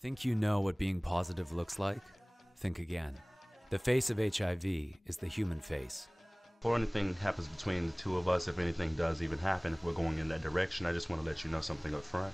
Think you know what being positive looks like? Think again. The face of HIV is the human face. Before anything happens between the two of us, if anything does even happen, if we're going in that direction, I just want to let you know something up front.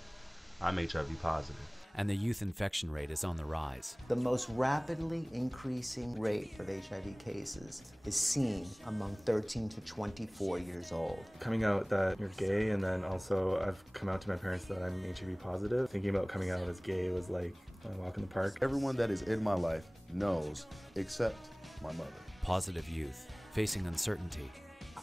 I'm HIV positive. And the youth infection rate is on the rise. The most rapidly increasing rate of HIV cases is seen among 13 to 24 years old. Coming out that you're gay, and then also I've come out to my parents that I'm HIV positive. Thinking about coming out as gay was like a walk in the park. Everyone that is in my life knows, except my mother. Positive youth, facing uncertainty.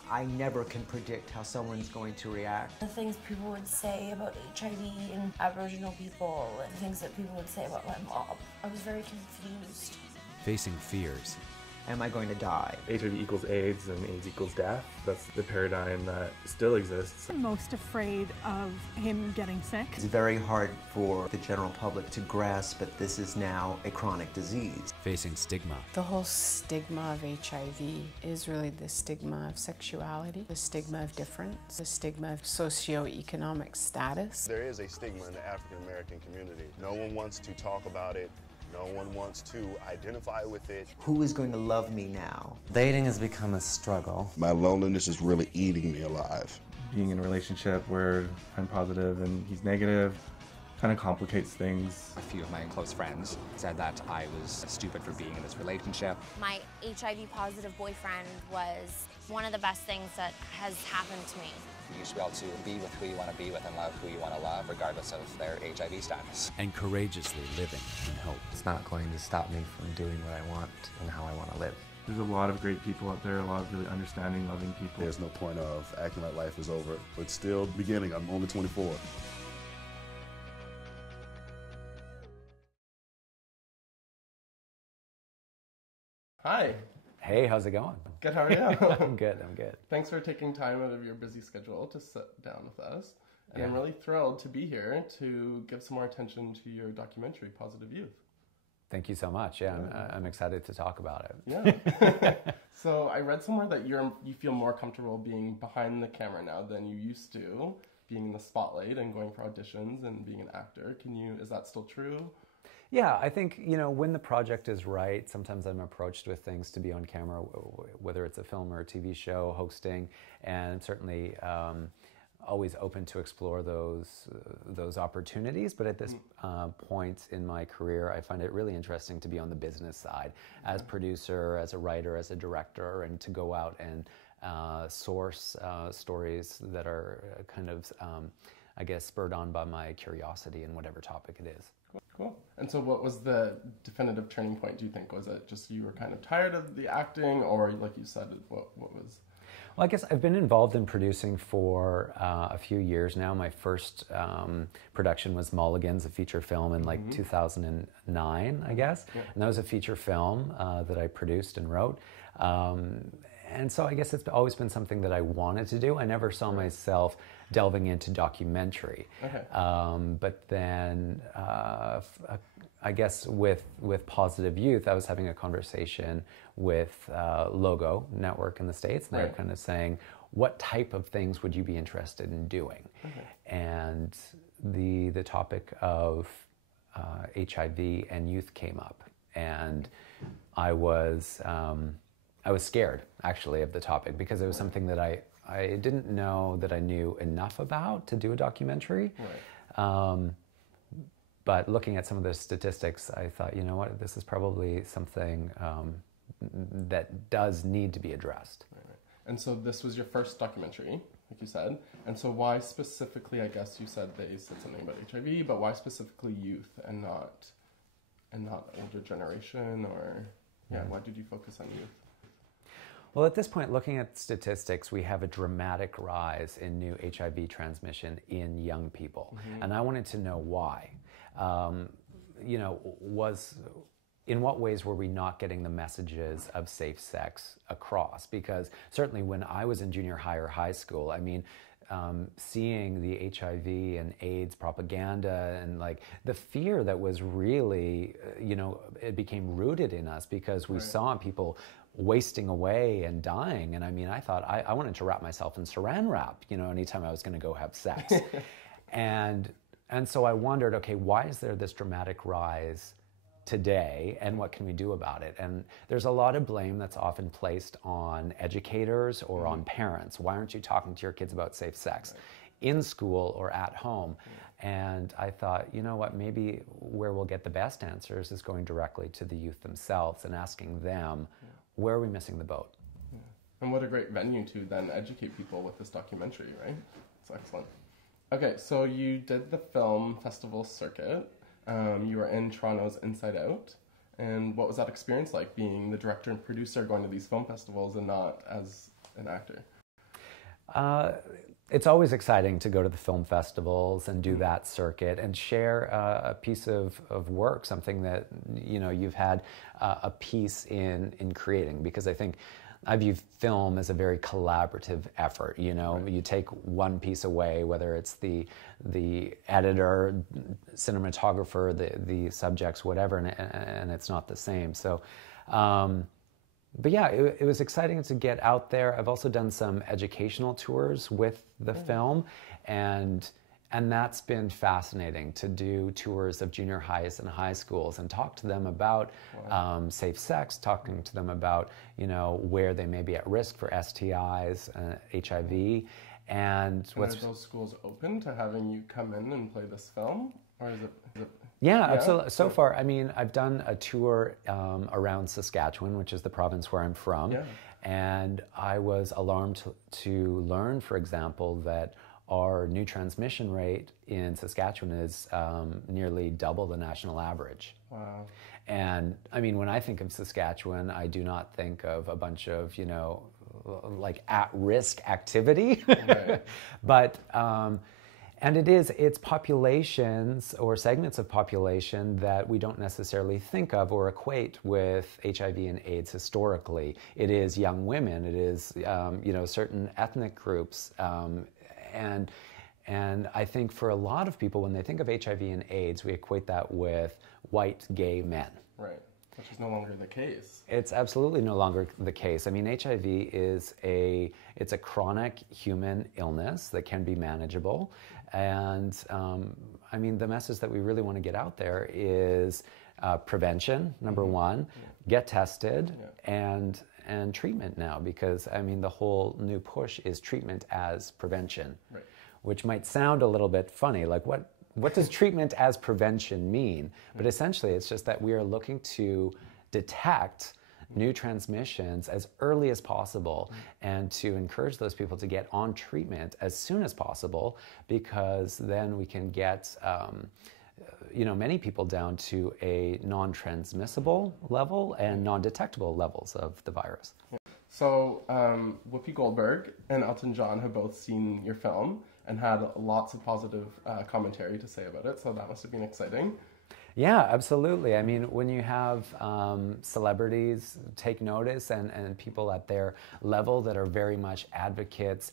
I never can predict how someone's going to react. The things people would say about HIV and Aboriginal people, and things that people would say about my mom. I was very confused. Facing fears. Am I going to die? HIV equals AIDS and AIDS equals death. That's the paradigm that still exists. I'm most afraid of him getting sick. It's very hard for the general public to grasp that this is now a chronic disease. Facing stigma. The whole stigma of HIV is really the stigma of sexuality, the stigma of difference, the stigma of socioeconomic status. There is a stigma in the African American community. No one wants to talk about it. No one wants to identify with it. Who is going to love me now? Dating has become a struggle. My loneliness is really eating me alive. Being in a relationship where I'm positive and he's negative kind of complicates things. A few of my close friends said that I was stupid for being in this relationship. My HIV positive boyfriend was one of the best things that has happened to me. You should be able to be with who you want to be with and love who you want to love, regardless of their HIV status. And courageously living in hope. It's not going to stop me from doing what I want and how I want to live. There's a lot of great people out there, a lot of really understanding, loving people. There's no point of acting like life is over. It's still beginning. I'm only 24. Hi. Hey, how's it going? Good, how are you? I'm good, I'm good. Thanks for taking time out of your busy schedule to sit down with us. And Yeah. I'm really thrilled to be here to give some more attention to your documentary, Positive Youth. Thank you so much. Yeah, I'm excited to talk about it. Yeah. So I read somewhere that you feel more comfortable being behind the camera now than you used to, being in the spotlight and going for auditions and being an actor. Is that still true? Yeah, I think, when the project is right, sometimes I'm approached with things to be on camera, whether it's a film or a TV show, hosting, and certainly always open to explore those opportunities. But at this point in my career, I find it really interesting to be on the business side, as producer, as a writer, as a director, and to go out and source stories that are kind of, I guess, spurred on by my curiosity in whatever topic it is. Cool. And so what was the definitive turning point, do you think? Was it just you were kind of tired of the acting, or like you said, what was? Well, I guess I've been involved in producing for a few years now. My first production was Mulligan's, a feature film in like 2009, I guess. Yeah. And that was a feature film that I produced and wrote. And so I guess it's always been something that I wanted to do. I never saw myself delving into documentary. Okay. But then I guess with Positive Youth, I was having a conversation with Logo Network in the States, and they were kind of saying, what type of things would you be interested in doing? Okay. And the topic of HIV and youth came up, and I was scared, actually, of the topic, because it was something that I didn't know that I knew enough about to do a documentary. Right. But looking at some of the statistics, I thought, you know what, this is probably something that does need to be addressed. Right. And so this was your first documentary, like you said. And so why specifically, I guess you said they said something about HIV, but why specifically youth and not older generation, or why did you focus on youth? Well, at this point, looking at statistics, we have a dramatic rise in new HIV transmission in young people. And I wanted to know why. In what ways were we not getting the messages of safe sex across? Because certainly when I was in junior high or high school, I mean, seeing the HIV and AIDS propaganda and like the fear that was really, it became rooted in us because we saw people wasting away and dying. And I mean, I thought I wanted to wrap myself in saran wrap, anytime I was going to go have sex. And And so I wondered, okay, why is there this dramatic rise today, and what can we do about it? And there's a lot of blame that's often placed on educators or on parents. Why aren't you talking to your kids about safe sex in school or at home? And I thought, you know what, maybe where we'll get the best answers is going directly to the youth themselves and asking them, where are we missing the boat? And what a great venue to then educate people with this documentary, right? It's excellent. Okay, so you did the film festival circuit. You were in Toronto's Inside Out. And what was that experience like, being the director and producer going to these film festivals and not as an actor? It's always exciting to go to the film festivals and do that circuit and share a piece of work, something that, you know, you've had a piece in creating, because I think I view film as a very collaborative effort. You know, you take one piece away, whether it's the editor, cinematographer, the subjects, whatever, and it's not the same. So, but yeah, it was exciting to get out there. I've also done some educational tours with the film, and that's been fascinating, to do tours of junior highs and high schools and talk to them about safe sex, talking to them about, you know, where they may be at risk for STIs, HIV, and what's... Are those schools open to having you come in and play this film? Or is it Yeah, absolutely. So far, I mean, I've done a tour around Saskatchewan, which is the province where I'm from, and I was alarmed to learn, for example, that our new transmission rate in Saskatchewan is nearly double the national average. Wow. And I mean, when I think of Saskatchewan, I do not think of a bunch of, you know, like at-risk activity, but and it's populations or segments of population that we don't necessarily think of or equate with HIV and AIDS historically. It is young women, it is, you know, certain ethnic groups, and I think for a lot of people, when they think of HIV and AIDS, we equate that with white gay men. Right, which is no longer the case. It's absolutely no longer the case. I mean, HIV is a chronic human illness that can be manageable. And I mean, the message that we really want to get out there is prevention, number one, get tested, and treatment now, because I mean, the whole new push is treatment as prevention, which might sound a little bit funny. Like, what does treatment as prevention mean? But essentially, it's just that we are looking to detect new transmissions as early as possible and to encourage those people to get on treatment as soon as possible, because then we can get you know, many people down to a non-transmissible level and non-detectable levels of the virus. So Whoopi Goldberg and Elton John have both seen your film and had lots of positive commentary to say about it, so that must have been exciting. Yeah, absolutely. I mean, when you have celebrities take notice and people at their level that are very much advocates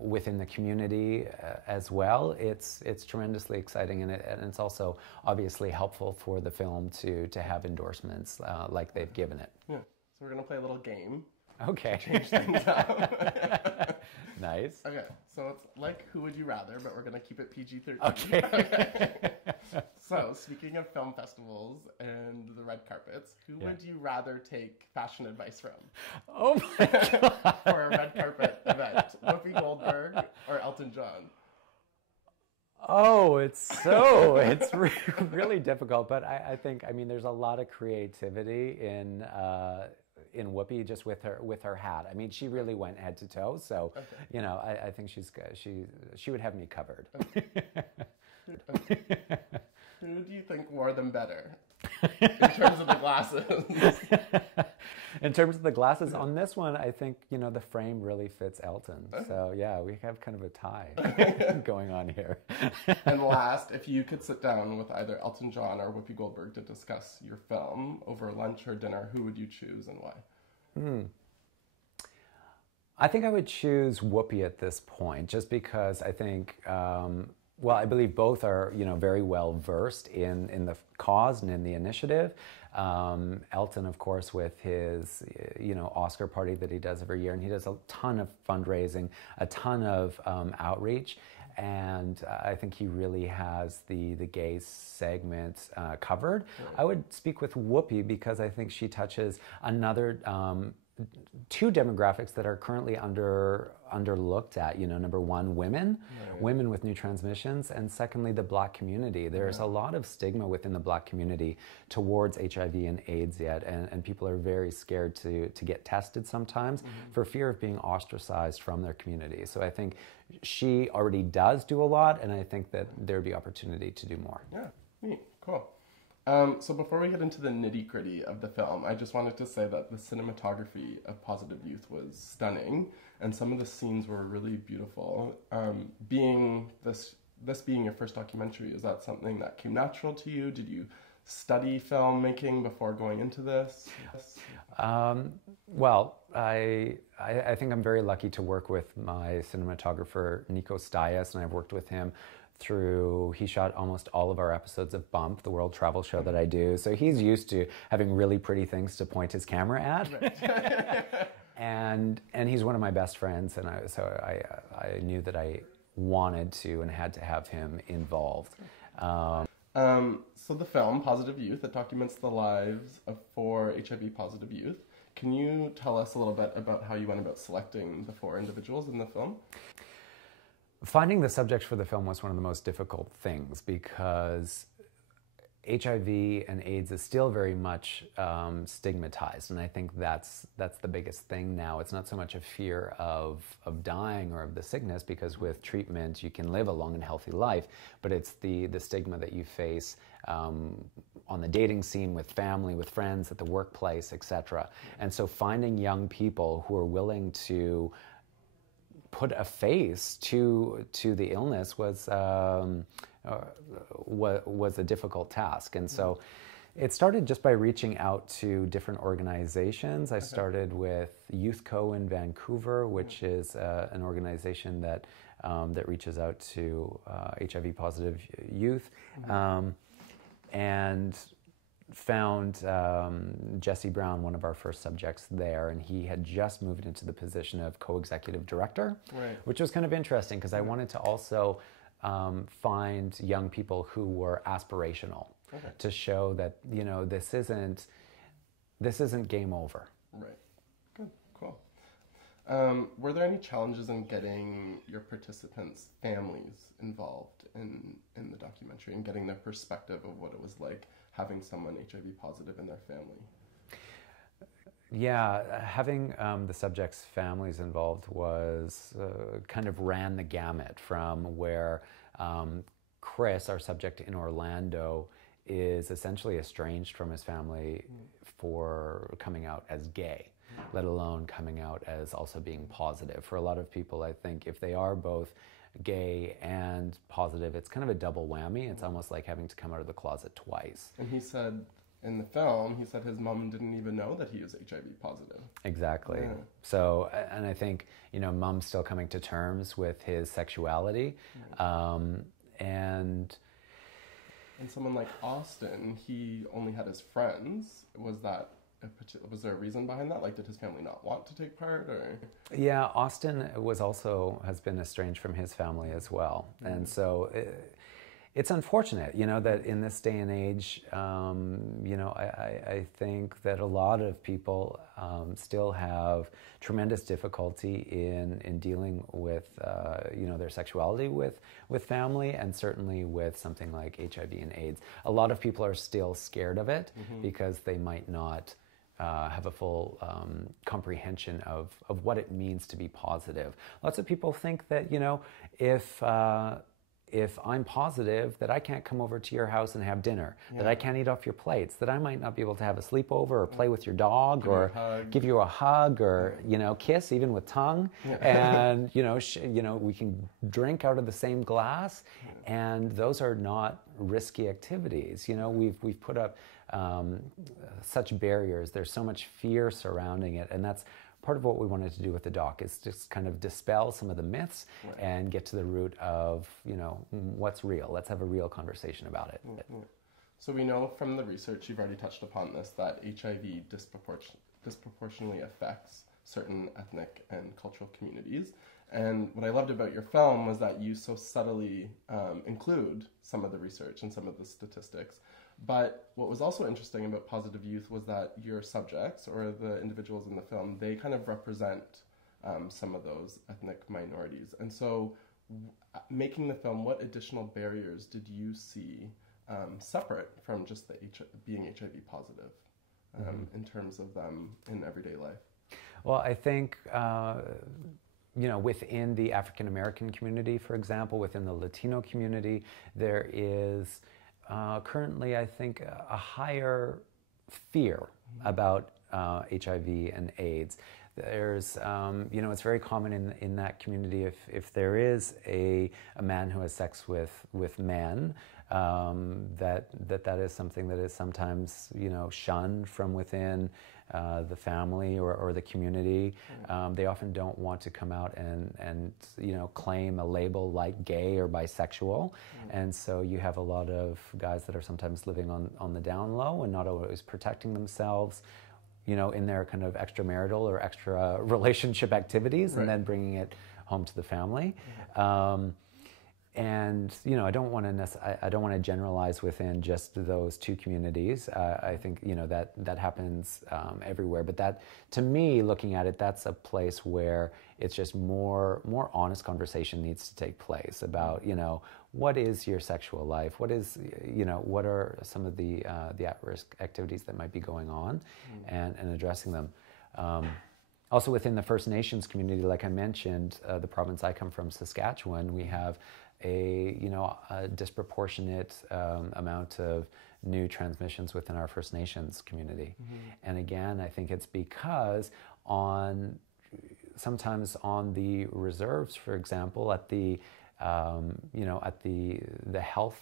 within the community as well, it's tremendously exciting, and it's also obviously helpful for the film to have endorsements like they've given it. Yeah. So we're going to play a little game. Okay. To change things up. Nice. Okay, so it's like Who Would You Rather, but we're going to keep it PG-13. Okay. So, speaking of film festivals and the red carpets, who would you rather take fashion advice from? Oh my God. For a red carpet event, Whoopi Goldberg or Elton John? Oh, it's really difficult, but I think, I mean, there's a lot of creativity in Whoopi, just with her hat. I mean, she really went head to toe, so you know, I think she would have me covered. Who do you think wore them better in terms of the glasses? In terms of the glasses, on this one, I think, you know, the frame really fits Elton. So yeah, we have kind of a tie going on here. And last, if you could sit down with either Elton John or Whoopi Goldberg to discuss your film over lunch or dinner, who would you choose and why? I think I would choose Whoopi at this point, just because I think, well, I believe both are, you know, very well versed in the cause and in the initiative. Elton, of course, with his, you know, Oscar party that he does every year, and he does a ton of fundraising, a ton of outreach. And I think he really has the gay segment covered. I would speak with Whoopi because I think she touches another two demographics that are currently underlooked at. You know, number one, women with new transmissions, and secondly, the Black community. There's a lot of stigma within the Black community towards HIV and AIDS yet, and people are very scared to get tested sometimes for fear of being ostracized from their community. So I think she already does do a lot, and I think that there'd be opportunity to do more. Yeah, neat, cool. So before we get into the nitty-gritty of the film, I just wanted to say that the cinematography of Positive Youth was stunning, and some of the scenes were really beautiful. Being this being your first documentary, is that something that came natural to you? Did you study filmmaking before going into this? Well, I think I'm very lucky to work with my cinematographer, Nico Stias, and I've worked with him he shot almost all of our episodes of Bump, the world travel show that I do. So he's used to having really pretty things to point his camera at. Right. and he's one of my best friends, and I knew that I wanted to and had to have him involved. So the film, Positive Youth, it documents the lives of 4 HIV positive youth. Can you tell us a little bit about how you went about selecting the 4 individuals in the film? Finding the subject for the film was one of the most difficult things because HIV and AIDS is still very much stigmatized, and I think that's the biggest thing now. It's not so much a fear of dying or of the sickness, because with treatment you can live a long and healthy life, but it's the stigma that you face on the dating scene, with family, with friends, at the workplace, etc. And so finding young people who are willing to put a face to the illness was a difficult task. And so it started just by reaching out to different organizations. I started with Youth Co in Vancouver, which is an organization that reaches out to HIV positive youth, and found Jesse Brown, one of our first subjects there, and he had just moved into the position of co-executive director, which was kind of interesting because I wanted to also find young people who were aspirational, to show that, you know, this isn't game over. Right. Good. Cool. Were there any challenges in getting your participants' families involved in the documentary and getting their perspective of what it was like having someone HIV positive in their family? Yeah, having the subjects' families involved was kind of ran the gamut from where Chris, our subject in Orlando, is essentially estranged from his family for coming out as gay, let alone coming out as also being positive. For a lot of people, I think if they are both gay and positive, it's kind of a double whammy. It's almost like having to come out of the closet twice. And he said in the film, he said his mom didn't even know that he was HIV positive. Exactly. Yeah. So, and I think, you know, mom's still coming to terms with his sexuality. And someone like Austin, he only had his friends. Was there a reason behind that? Like, did his family not want to take part, or? Yeah, Austin has been estranged from his family as well. And so it's unfortunate, you know, that in this day and age, you know, I think that a lot of people still have tremendous difficulty in dealing with, you know, their sexuality with family, and certainly with something like HIV and AIDS. A lot of people are still scared of it because they might not have a full comprehension of what it means to be positive. Lots of people think that, you know, if I'm positive, that I can't come over to your house and have dinner, that I can't eat off your plates, that I might not be able to have a sleepover or play with your dog or give you a hug or, you know, kiss even with tongue. And, you know, we can drink out of the same glass, and those are not risky activities. You know, we've put up such barriers. There's so much fear surrounding it, and that's part of what we wanted to do with the doc, is just kind of dispel some of the myths and get to the root of, you know, what's real. Let's have a real conversation about it. So we know from the research, you've already touched upon this, that HIV disproportionately affects certain ethnic and cultural communities. And what I loved about your film was that you so subtly include some of the research and some of the statistics. But what was also interesting about Positive Youth was that your subjects, or the individuals in the film, they kind of represent some of those ethnic minorities. And so making the film, what additional barriers did you see separate from just the being HIV positive in terms of them in everyday life? Well, I think, you know, within the African American community, for example, within the Latino community, there is currently, I think, a higher fear about HIV and AIDS. There's, you know, it's very common in that community if there is a man who has sex with men, that is something that is sometimes, you know, shunned from within the family or the community. They often don't want to come out and you know, claim a label like gay or bisexual. And so you have a lot of guys that are sometimes living on the down low and not always protecting themselves, you know, in their kind of extramarital or extra relationship activities, and then bringing it home to the family. And you know, I don't want to generalize within just those two communities. I think, you know, that happens everywhere. But that, to me, looking at it, that's a place where it's just more honest conversation needs to take place about, you know, what is your sexual life? What is, you know, what are some of the at-risk activities that might be going on, and addressing them. Also within the First Nations community, like I mentioned, the province I come from, Saskatchewan, we have a disproportionate amount of new transmissions within our First Nations community. And again, I think it's because sometimes on the reserves, for example, at the you know, at the health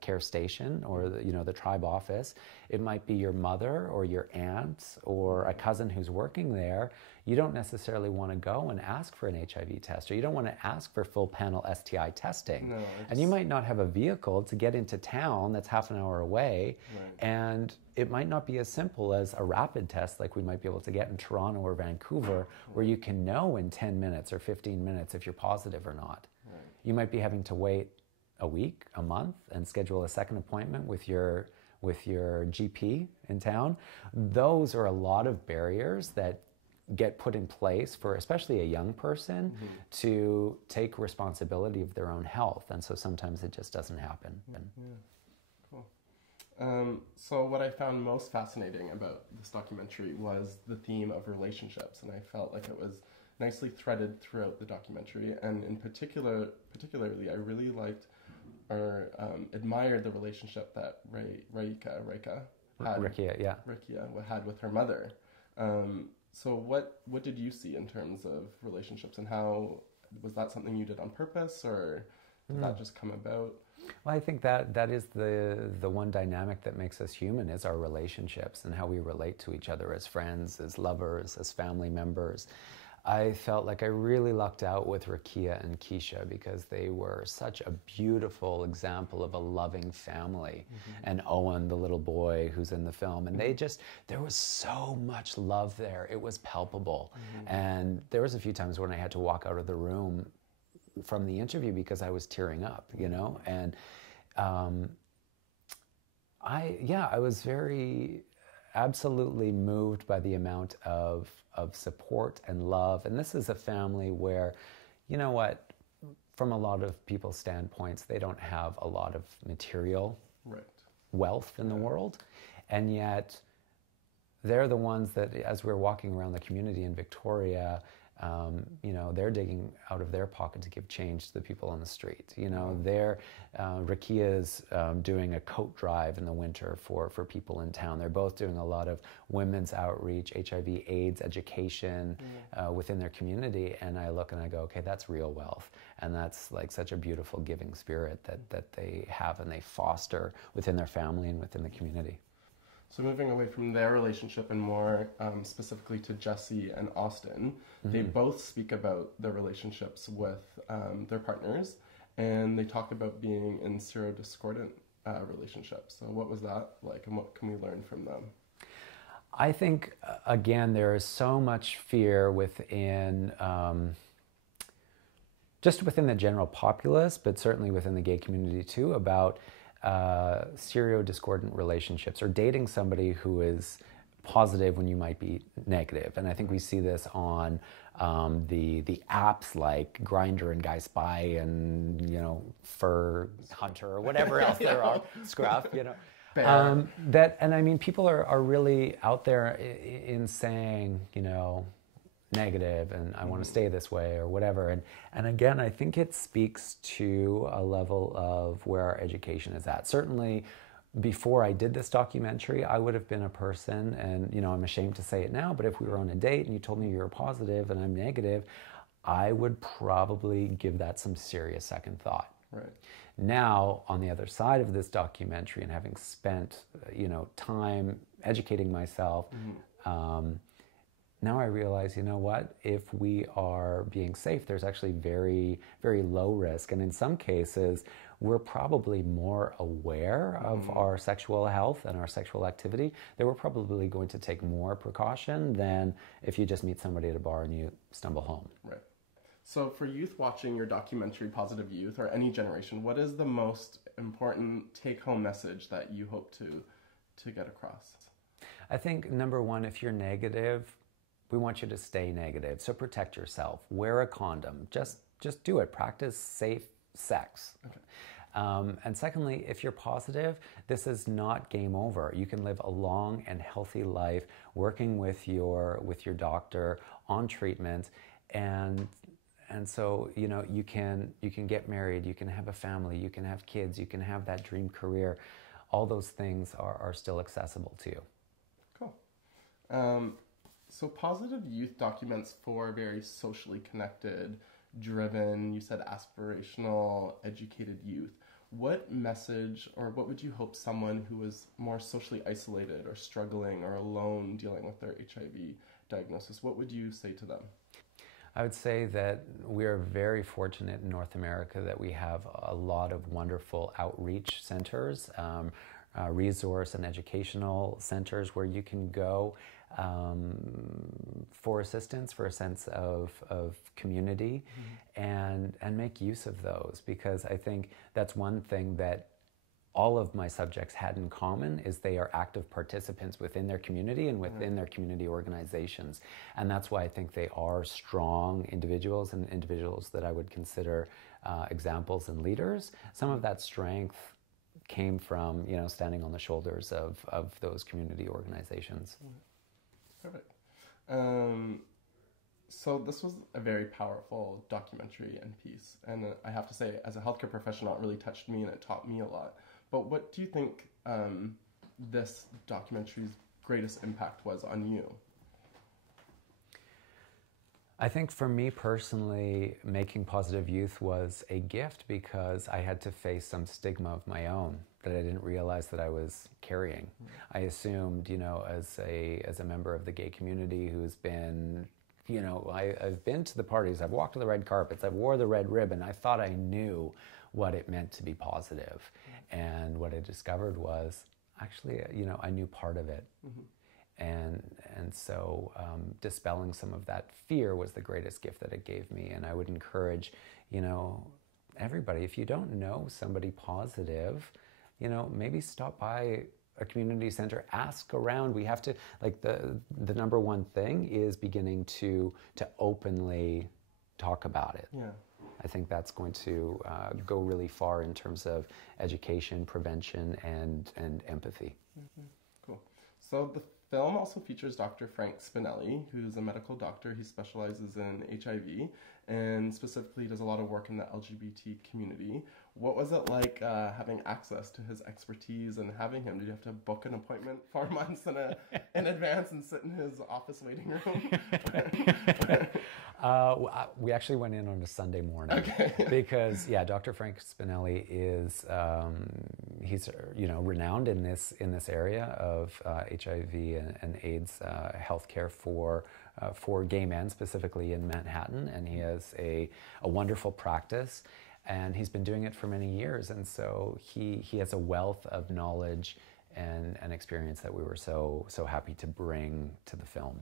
care station, or the tribe office, it might be your mother or your aunt or a cousin who's working there. You don't necessarily want to go and ask for an HIV test, or you don't want to ask for full panel STI testing. No, and you might not have a vehicle to get into town that's half an hour away, and it might not be as simple as a rapid test like we might be able to get in Toronto or Vancouver, where you can know in 10 minutes or 15 minutes if you're positive or not. You might be having to wait a week, a month, and schedule a second appointment with your GP in town. Those are a lot of barriers that get put in place for especially a young person to take responsibility of their own health. And so sometimes it just doesn't happen. Cool. So what I found most fascinating about this documentary was the theme of relationships, and I felt like it was nicely threaded throughout the documentary. And in particularly, I really liked or admired the relationship that Rekia had with her mother. So what did you see in terms of relationships, and how was that something you did on purpose, or did that just come about? Well, I think that is the one dynamic that makes us human, is our relationships and how we relate to each other as friends, as lovers, as family members. I felt like I really lucked out with Rekia and Keisha, because they were such a beautiful example of a loving family. And Owen, the little boy who's in the film, and there was so much love there. It was palpable. And there was a few times when I had to walk out of the room from the interview because I was tearing up, you know? And I was very absolutely moved by the amount of support and love. And this is a family where, you know what, from a lot of people's standpoints, they don't have a lot of material wealth in the world. And yet they're the ones that, as we're walking around the community in Victoria, you know, they're digging out of their pocket to give change to the people on the street. You know, Rekia's doing a coat drive in the winter for people in town. They're both doing a lot of women's outreach, HIV AIDS education within their community. And I look and I go, okay, that's real wealth. And that's like such a beautiful giving spirit that they have and they foster within their family and within the community. So moving away from their relationship and more specifically to Jesse and Austin, they both speak about their relationships with their partners, and they talk about being in serodiscordant relationships. So what was that like, and what can we learn from them? I think, again, there is so much fear within just within the general populace, but certainly within the gay community too, about serodiscordant relationships, or dating somebody who is positive when you might be negative. And I think we see this on the apps like Grindr and Guy Spy and, you know, Fur Hunter or whatever else there are, Scruff, you know. And I mean, people are really out there in saying, you know, negative and I want to stay this way or whatever. And again, I think it speaks to a level of where our education is at. Certainly, before I did this documentary, I would have been a person, and you know, I'm ashamed to say it now, but if we were on a date and you told me you were positive and I'm negative, I would probably give that some serious second thought. Right. Now, on the other side of this documentary and having spent, you know, time educating myself, now I realize, you know what, if we are being safe, there's actually very, very low risk. And in some cases, we're probably more aware of our sexual health and our sexual activity, that we're probably going to take more precaution than if you just meet somebody at a bar and you stumble home. Right. So for youth watching your documentary, Positive Youth, or any generation, what is the most important take-home message that you hope to get across? I think, number one, if you're negative, we want you to stay negative. So protect yourself. Wear a condom. Just do it. Practice safe sex. Okay. And secondly, if you're positive, this is not game over. You can live a long and healthy life working with your doctor on treatment, and so, you know, you can get married, you can have a family, you can have kids, you can have that dream career. All those things are still accessible to you. Cool. So Positive Youth documents 4 very socially connected, driven, you said aspirational, educated youth. What message, or what would you hope someone who is more socially isolated or struggling or alone dealing with their HIV diagnosis, what would you say to them? I would say that we are very fortunate in North America that we have a lot of wonderful outreach centers, resource and educational centers where you can go for assistance, for a sense of community, and make use of those, because I think that's one thing that all of my subjects had in common, is they are active participants within their community and within their community organizations. And that's why I think they are strong individuals, and individuals that I would consider examples and leaders. Some of that strength came from, you know, standing on the shoulders of those community organizations. Perfect. So this was a very powerful documentary and piece, and I have to say, as a healthcare professional, it really touched me and it taught me a lot. But what do you think this documentary's greatest impact was on you? I think for me personally, making Positive Youth was a gift, because I had to face some stigma of my own that I didn't realize that I was carrying. I assumed, you know, as a member of the gay community who's been, you know, I've been to the parties, I've walked to the red carpets, I've wore the red ribbon, I thought I knew what it meant to be positive. And what I discovered was, actually, you know, I knew part of it. And so dispelling some of that fear was the greatest gift that it gave me. And I would encourage, you know, everybody, if you don't know somebody positive, you know, maybe stop by a community center, ask around. We have to, like, the number one thing is beginning to openly talk about it. Yeah. I think that's going to go really far in terms of education, prevention, and empathy. Cool. So the film also features Dr. Frank Spinelli, who's a medical doctor. He specializes in HIV and specifically does a lot of work in the LGBT community. What was it like having access to his expertise and having him? Did you have to book an appointment 4 months in advance and sit in his office waiting room? We actually went in on a Sunday morning. Okay. Because, yeah, Dr. Frank Spinelli is, he's, you know, renowned in this area of HIV and AIDS healthcare for gay men, specifically in Manhattan, and he has a wonderful practice, and he's been doing it for many years, and so he has a wealth of knowledge and experience that we were so happy to bring to the film.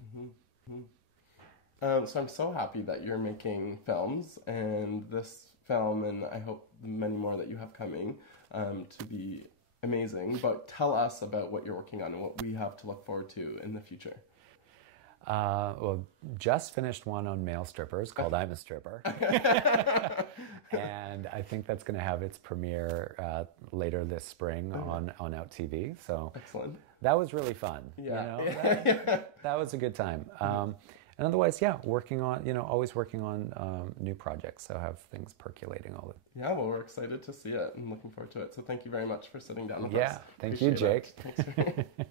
So I'm so happy that you're making films, and this film, and I hope many more that you have coming, to be amazing. But tell us about what you're working on and what we have to look forward to in the future. Well, just finished one on male strippers called I'm a Stripper. And I think that's going to have its premiere later this spring on OutTV. So excellent. That was really fun. Yeah. You know, that was a good time. And otherwise, yeah, working on, always working on new projects. So I have things percolating all the Yeah, well, we're excited to see it and looking forward to it. So thank you very much for sitting down with us. Yeah, thank you, Jake. Thanks.